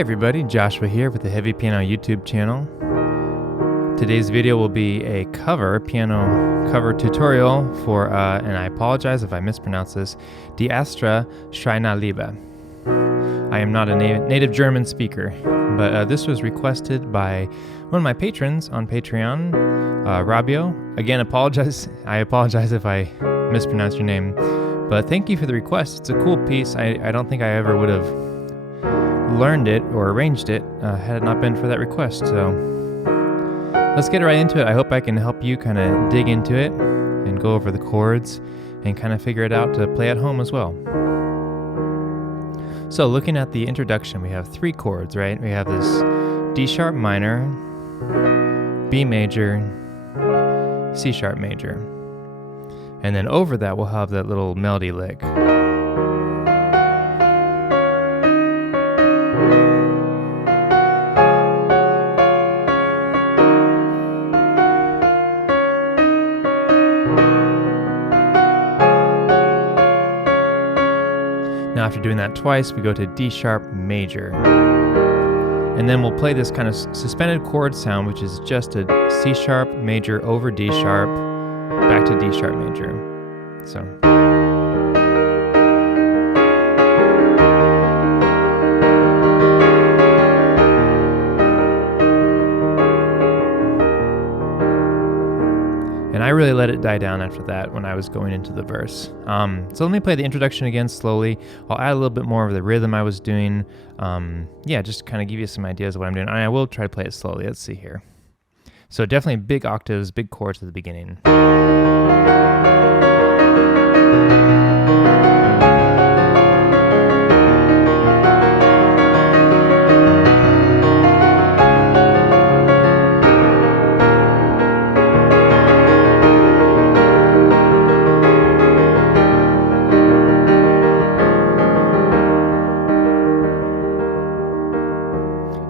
Hey everybody, Joshua here with the Heavy Piano YouTube channel. Today's video will be a piano cover tutorial for, and I apologize if I mispronounce this, Die Ärzte, Schrei, nach Liebe. I am not a native German speaker, but this was requested by one of my patrons on Patreon, Rabio. Again, I apologize if I mispronounce your name, but thank you for the request. It's a cool piece. I don't think I ever would have learned it or arranged it had it not been for that request. So let's get right into it. I hope I can help you kind of dig into it and go over the chords and kind of figure it out to play at home as well. So looking at the introduction, we have three chords, right? We have this D sharp minor, B major, C sharp major. And then over that, we'll have that little melody lick. Now after doing that twice, we go to D sharp major. And then we'll play this kind of suspended chord sound, which is just a C sharp major over D sharp, back to D sharp major. So. And I really let it die down after that when I was going into the verse. So let me play the introduction again slowly. I'll add a little bit more of the rhythm I was doing. Just to kind of give you some ideas of what I'm doing. And I will try to play it slowly. Let's see here. So definitely big octaves, big chords at the beginning.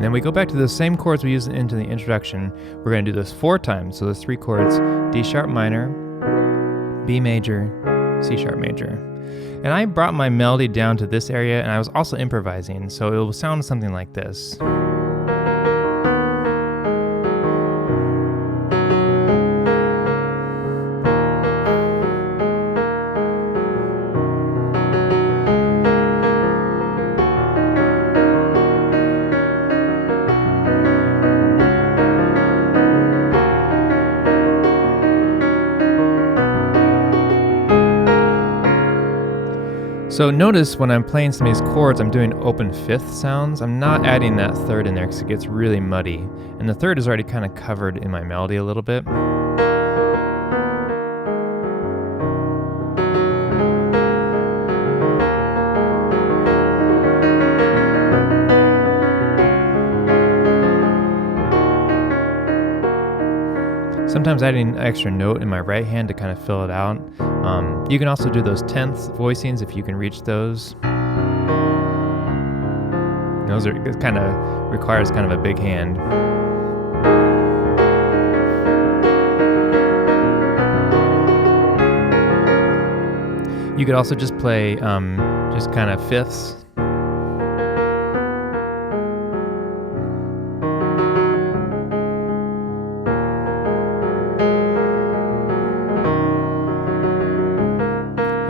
Then we go back to the same chords we used into the introduction. We're going to do this 4 times. So those 3 chords, D sharp minor, B major, C sharp major. And I brought my melody down to this area, and I was also improvising, so it will sound something like this. So notice when I'm playing some of these chords, I'm doing open fifth sounds. I'm not adding that third in there because it gets really muddy. And the third is already kind of covered in my melody a little bit. Sometimes adding an extra note in my right hand to kind of fill it out. You can also do those 10th voicings if you can reach those. It kind of requires kind of a big hand. You could also just play just kind of fifths.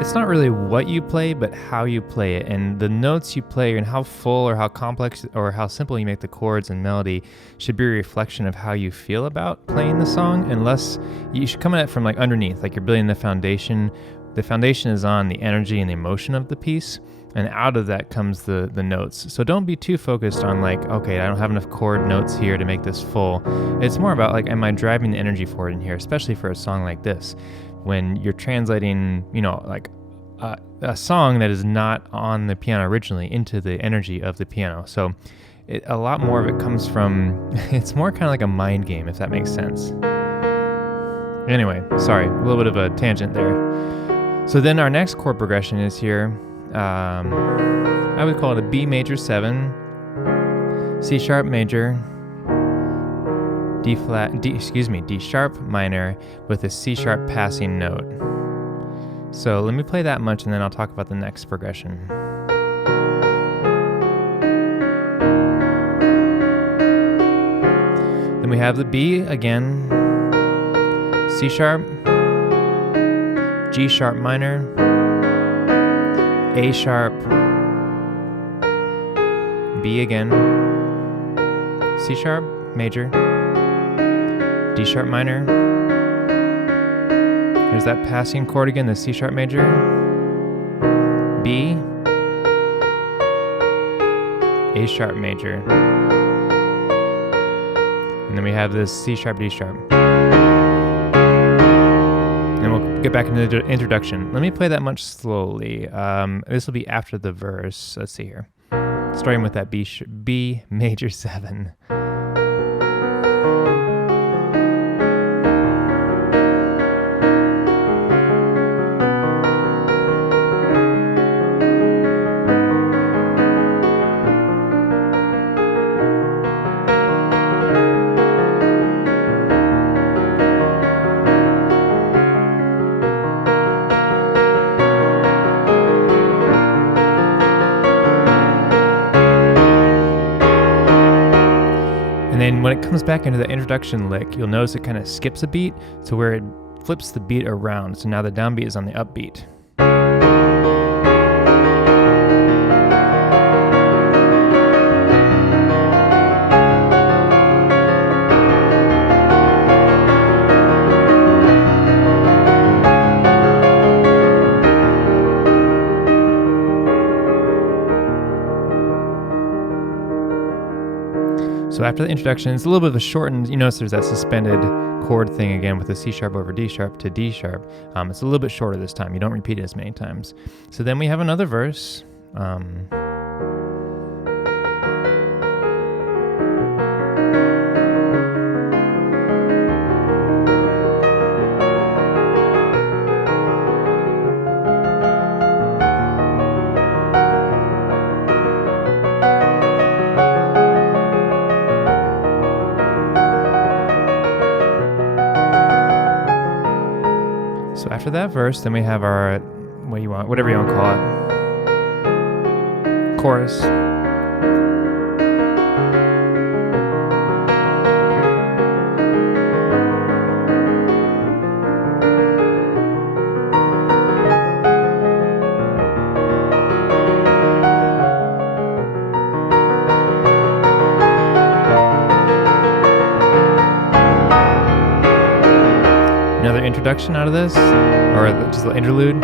It's not really what you play, but how you play it, and the notes you play and how full or how complex or how simple you make the chords and melody should be a reflection of how you feel about playing the song, unless you should come at it from like underneath, like you're building the foundation. The foundation is on the energy and the emotion of the piece, and out of that comes the notes. So don't be too focused on like, okay, I don't have enough chord notes here to make this full. It's more about like, am I driving the energy forward in here, especially for a song like this, when you're translating, like a song that is not on the piano originally into the energy of the piano. So a lot more of it comes from, it's more kind of like a mind game, if that makes sense. Anyway, sorry, a little bit of a tangent there. So then our next chord progression is here. I would call it a B major 7, C sharp major, D sharp minor with a C sharp passing note. So let me play that much and then I'll talk about the next progression. we have the B again, C sharp, G sharp minor, A sharp, B again, C sharp major, D sharp minor. There's that passing chord again, the C sharp major, B, A sharp major, and then we have this C sharp, D sharp. And we'll get back into the introduction. Let me play that much slowly. This will be after the verse. Let's see here. Starting with that B major 7. And when it comes back into the introduction lick, you'll notice it kind of skips a beat to where it flips the beat around. So now the downbeat is on the upbeat. So after the introduction, it's a little bit of a shortened, you notice there's that suspended chord thing again with the C sharp over D sharp to D sharp. It's a little bit shorter this time. You don't repeat it as many times. So then we have another verse. So after that verse, then we have our, whatever you want to call it, chorus. Another introduction out of this, or just the interlude.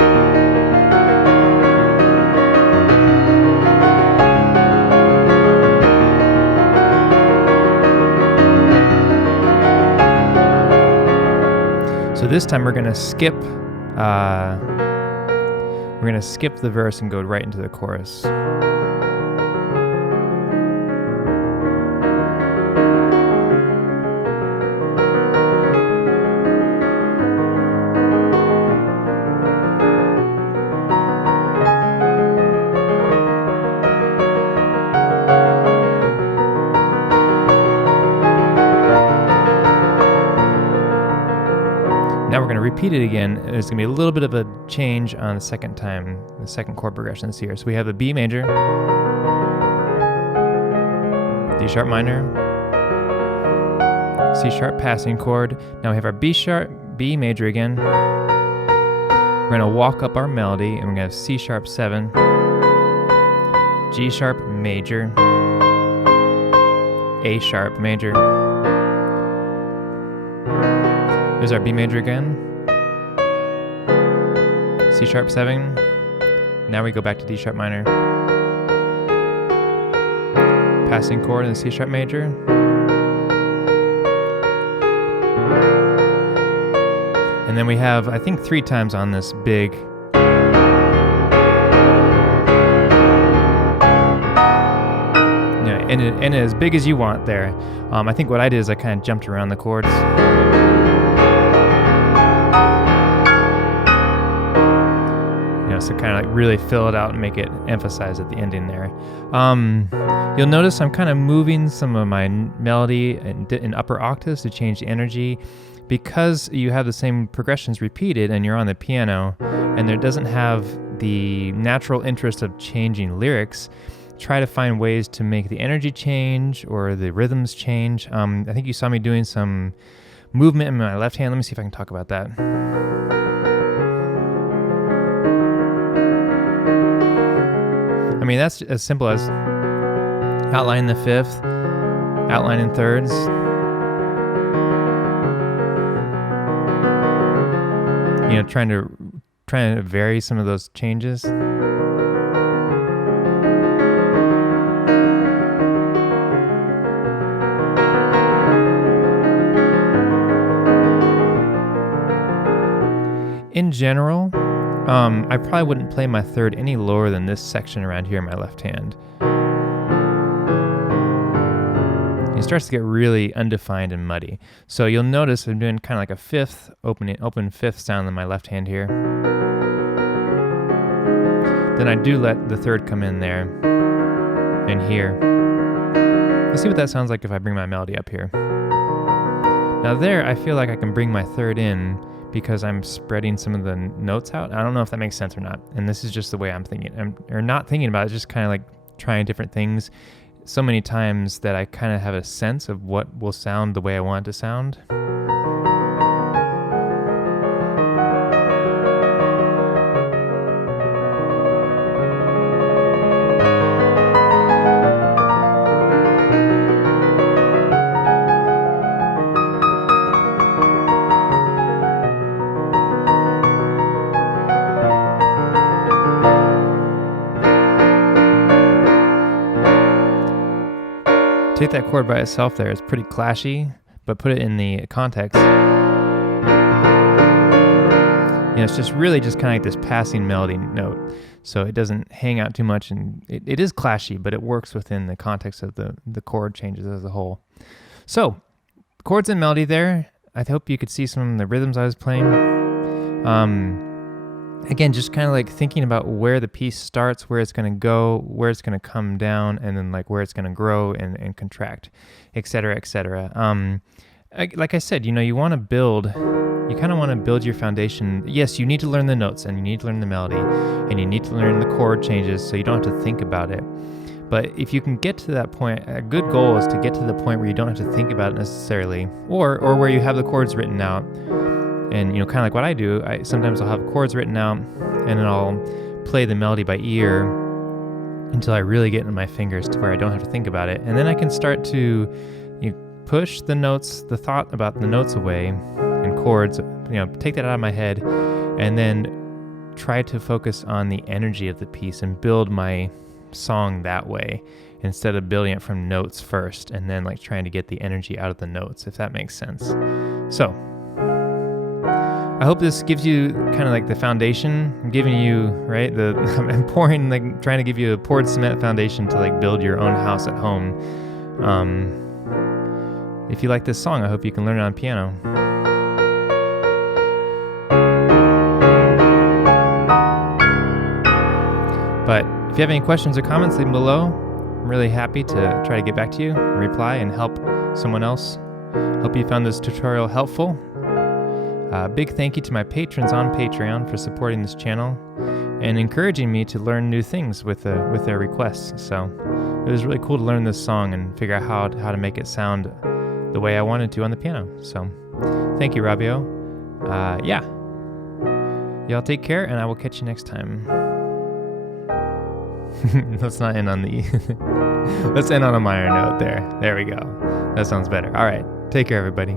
So this time we're gonna skip the verse and go right into the chorus. Now we're going to repeat it again. There's going to be a little bit of a change on the second time, the second chord progressions here. So we have a B major, D sharp minor, C sharp passing chord. Now we have our B sharp, B major again. We're going to walk up our melody and we're going to have C sharp 7, G sharp major, A sharp major. There's our B major again, C sharp 7, now we go back to D sharp minor, passing chord in the C sharp major, and then we have, I think 3 times on this big, and as big as you want there. I think what I did is I kind of jumped around the chords. To kind of like really fill it out and make it emphasize at the ending there. You'll notice I'm kind of moving some of my melody in upper octaves to change the energy, because you have the same progressions repeated and you're on the piano and there doesn't have the natural interest of changing lyrics. try to find ways to make the energy change or the rhythms change. I think you saw me doing some movement in my left hand. Let me see if I can talk about that. I mean, that's as simple as outline the fifth, outline in thirds. You know, trying to vary some of those changes. In general, I probably wouldn't play my third any lower than this section around here in my left hand. It starts to get really undefined and muddy. So you'll notice I'm doing kind of like a fifth, open fifth sound in my left hand here. Then I do let the third come in there and here. Let's see what that sounds like if I bring my melody up here. Now there, I feel like I can bring my third in because I'm spreading some of the notes out. I don't know if that makes sense or not. And this is just the way I'm thinking, or not thinking about it, just kind of like trying different things so many times that I kind of have a sense of what will sound the way I want it to sound. Take that chord by itself there, it's pretty clashy, but put it in the context. You know, it's just really just kind of like this passing melody note. So it doesn't hang out too much, and it is clashy, but it works within the context of the chord changes as a whole. So, chords and melody there. I hope you could see some of the rhythms I was playing. Again, just kind of like thinking about where the piece starts, where it's going to go, where it's going to come down, and then like where it's going to grow and contract, et cetera, et cetera. Like I said, you know, you kind of want to build your foundation. Yes, you need to learn the notes, and you need to learn the melody, and you need to learn the chord changes so you don't have to think about it. But if you can get to that point, a good goal is to get to the point where you don't have to think about it necessarily, or where you have the chords written out. And, you know, kind of like what I do, sometimes I'll have chords written out, and then I'll play the melody by ear until I really get into my fingers to where I don't have to think about it. And then I can start to push the notes, the thought about the notes away, and chords, you know, take that out of my head, and then try to focus on the energy of the piece and build my song that way, instead of building it from notes first, and then like trying to get the energy out of the notes, if that makes sense. So, I hope this gives you kind of like the foundation. I'm giving you, right, I'm pouring, like trying to give you a poured cement foundation to like build your own house at home. If you like this song, I hope you can learn it on piano. But if you have any questions or comments, leave them below. I'm really happy to try to get back to you, reply, and help someone else. Hope you found this tutorial helpful. Big thank you to my patrons on Patreon for supporting this channel and encouraging me to learn new things with their requests. So it was really cool to learn this song and figure out how to make it sound the way I wanted to on the piano. So thank you, Rabio. Yeah. Y'all take care, and I will catch you next time. Let's not end on let's end on a minor note there. There we go. That sounds better. All right. Take care, everybody.